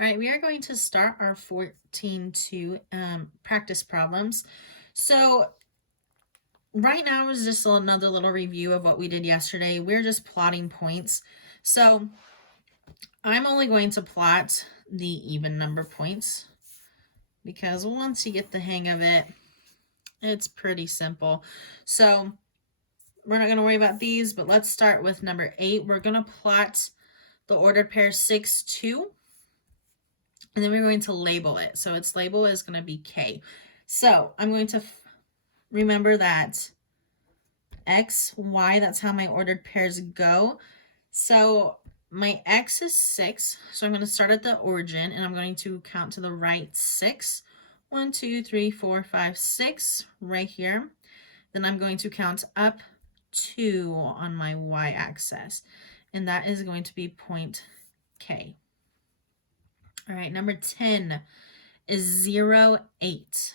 All right, we are going to start our 14-2 practice problems. So right now is just another little review of what we did yesterday. We're just plotting points. So I'm only going to plot the even number points because once you get the hang of it, it's pretty simple. So we're not going to worry about these, but let's start with number 8. We're going to plot the ordered pair 6, 2. And then we're going to label it. So its label is going to be K. So I'm going to remember that X, Y, that's how my ordered pairs go. So my X is 6. So I'm going to start at the origin and I'm going to count to the right 6. 1, 2, 3, 4, 5, 6 right here. Then I'm going to count up 2 on my Y axis. And that is going to be point K. All right, number 10 is 0, 8.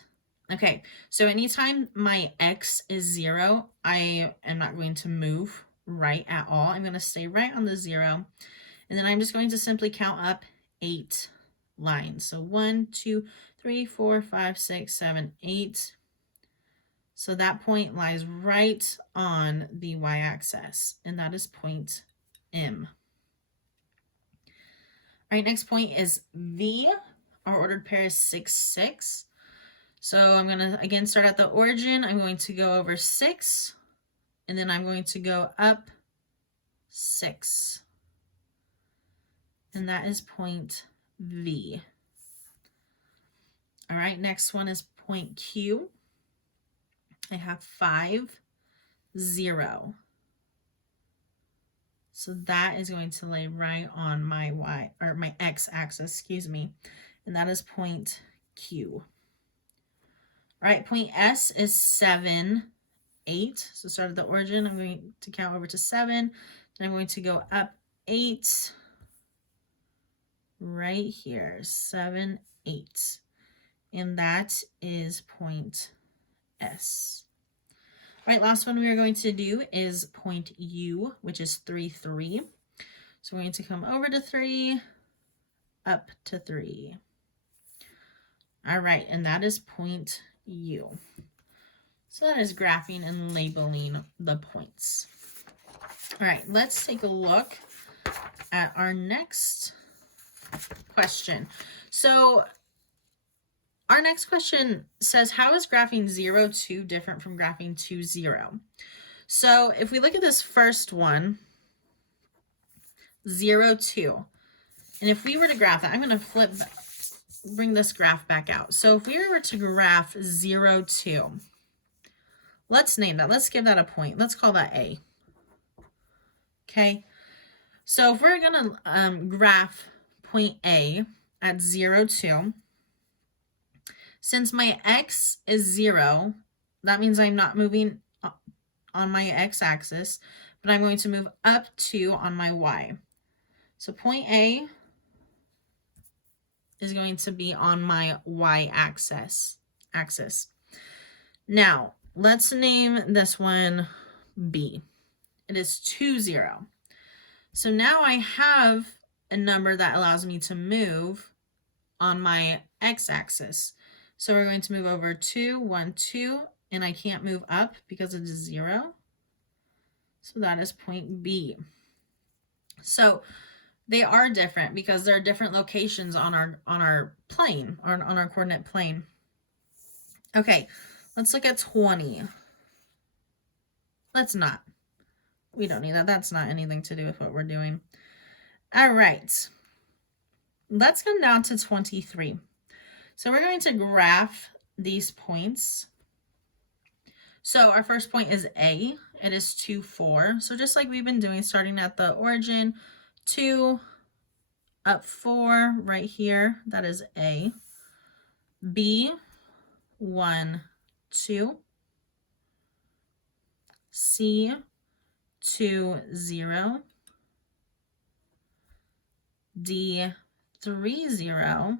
Okay, so anytime my X is 0, I am not going to move right at all. I'm going to stay right on the 0. And then I'm just going to simply count up 8 lines. So 1, 2, 3, 4, 5, 6, 7, 8. So that point lies right on the y-axis, and that is point M. All right, next point is V. Our ordered pair is 6, 6. So I'm going to, again, start at the origin. I'm going to go over 6, and then I'm going to go up 6. And that is point V. All right, next one is point Q. I have 5, 0. So that is going to lay right on my Y, or my X axis, excuse me. And that is point Q. All right, point S is 7, 8. So start at the origin. I'm going to count over to 7. Then I'm going to go up 8 right here. 7, 8. And that is point S. All right, last one we are going to do is point U, which is 3, 3. So we're going to come over to 3, up to 3. All right, and that is point U. So that is graphing and labeling the points. All right, let's take a look at our next question. So our next question says, how is graphing 0, 2 different from graphing 2, 0? So if we look at this first one, 0, 2, and if we were to graph that, I'm going to bring this graph back out. So if we were to graph 0, 2, let's name that. Let's give that a point. Let's call that A. Okay. So if we're going to graph point A at 0, 2, since my X is 0, that means I'm not moving on my X axis, but I'm going to move up 2 on my Y. So point A is going to be on my Y axis. Now, let's name this one B. It is 2, 0. So now I have a number that allows me to move on my X axis. So we're going to move over 2, 1, 2, and I can't move up because it is 0. So that is point B. So they are different because there are different locations on our plane, on our coordinate plane. Okay, let's look at 20. Let's not. We don't need that. That's not anything to do with what we're doing. All right. Let's come down to 23. So we're going to graph these points. So our first point is A. It is 2, 4. So just like we've been doing, starting at the origin, 2, up 4 right here. That is A. B, 1, 2. C, 2, 0. D, 3, 0.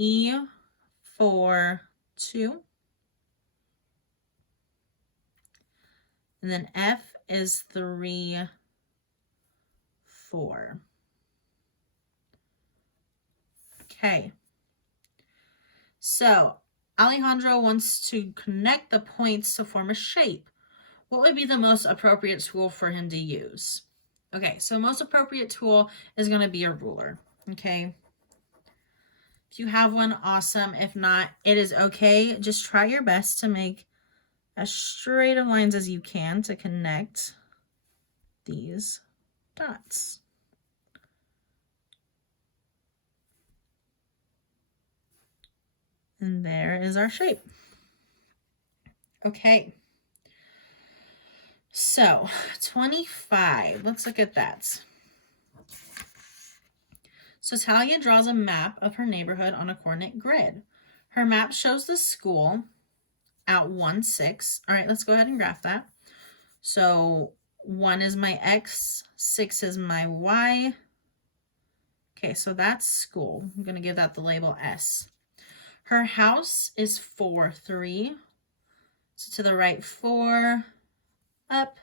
E, 4, 2. And then F is 3, 4. Okay. So Alejandro wants to connect the points to form a shape. What would be the most appropriate tool for him to use? Okay, so most appropriate tool is going to be a ruler. Okay. If you have one, awesome. If not, it is okay. Just try your best to make as straight of lines as you can to connect these dots. And there is our shape. Okay. So 25, let's look at that. So Talia draws a map of her neighborhood on a coordinate grid. Her map shows the school at 1, 6. All right, let's go ahead and graph that. So 1 is my X, 6 is my Y. Okay, so that's school. I'm going to give that the label S. Her house is 4, 3. So to the right, 4, up,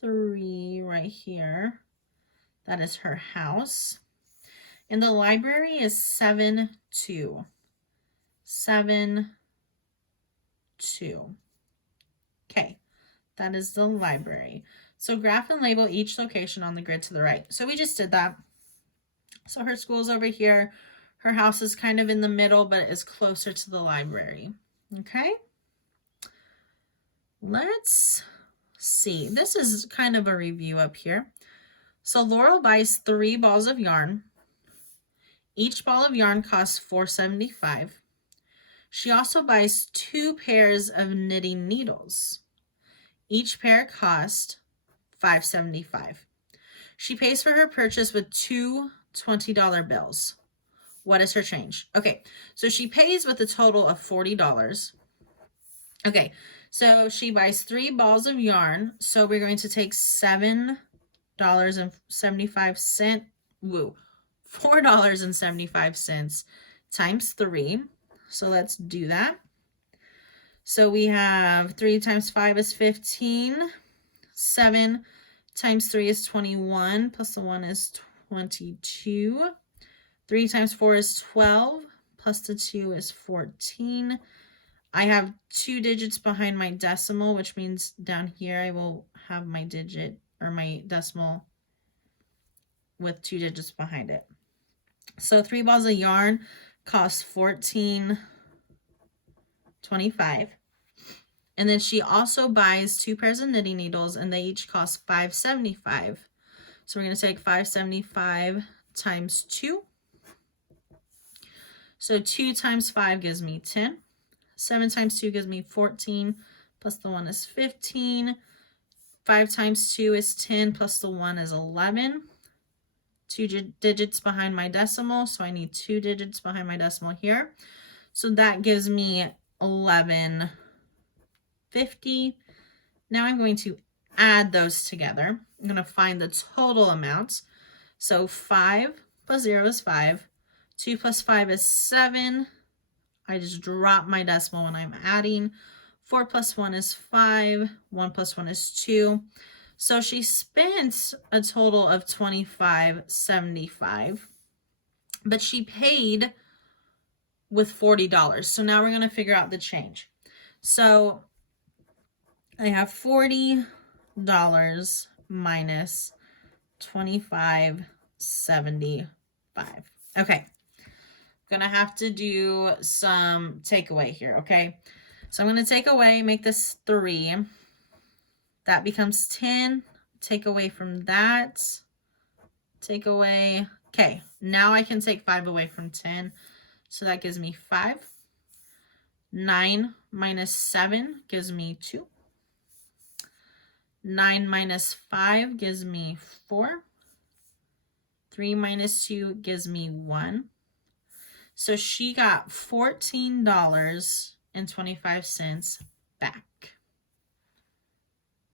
3 right here. That is her house. And the library is 7, 2. 7, 2. Okay, that is the library. So graph and label each location on the grid to the right. So we just did that. So her school's over here. Her house is kind of in the middle, but it is closer to the library. Okay. Let's see. This is kind of a review up here. So Laurel buys 3 balls of yarn. Each ball of yarn costs $4.75. She also buys 2 pairs of knitting needles. Each pair cost $5.75. She pays for her purchase with 2 $20 bills. What is her change? Okay, so she pays with a total of $40. Okay, so she buys 3 balls of yarn. So we're going to take $7.75. Woo. $4.75 times 3. So let's do that. So we have 3 times 5 is 15. 7 times 3 is 21. Plus the 1 is 22. 3 times 4 is 12. Plus the 2 is 14. I have 2 digits behind my decimal, which means down here I will have my digit or my decimal with 2 digits behind it. So 3 balls of yarn cost $14.25. And then she also buys 2 pairs of knitting needles, and they each cost $5.75. So we're going to take $5.75 times 2. So 2 times 5 gives me 10. 7 times 2 gives me 14, plus the 1 is 15. 5 times 2 is 10, plus the 1 is 11. 2 digits behind my decimal, so I need 2 digits behind my decimal here. So that gives me $11.50. Now I'm going to add those together. I'm going to find the total amounts. So 5 plus 0 is 5. 2 plus 5 is 7. I just drop my decimal when I'm adding. 4 plus 1 is 5. 1 plus 1 is 2. So she spent a total of $25.75, but she paid with $40. So now we're going to figure out the change. So I have $40 minus $25.75. Okay. I'm going to have to do some takeaway here, okay? So I'm going to take away, make this 3. That becomes 10. Take away from that. Take away. Okay, now I can take 5 away from 10. So that gives me 5. 9 minus 7 gives me 2. 9 minus 5 gives me 4. 3 minus 2 gives me 1. So she got $14.25 back.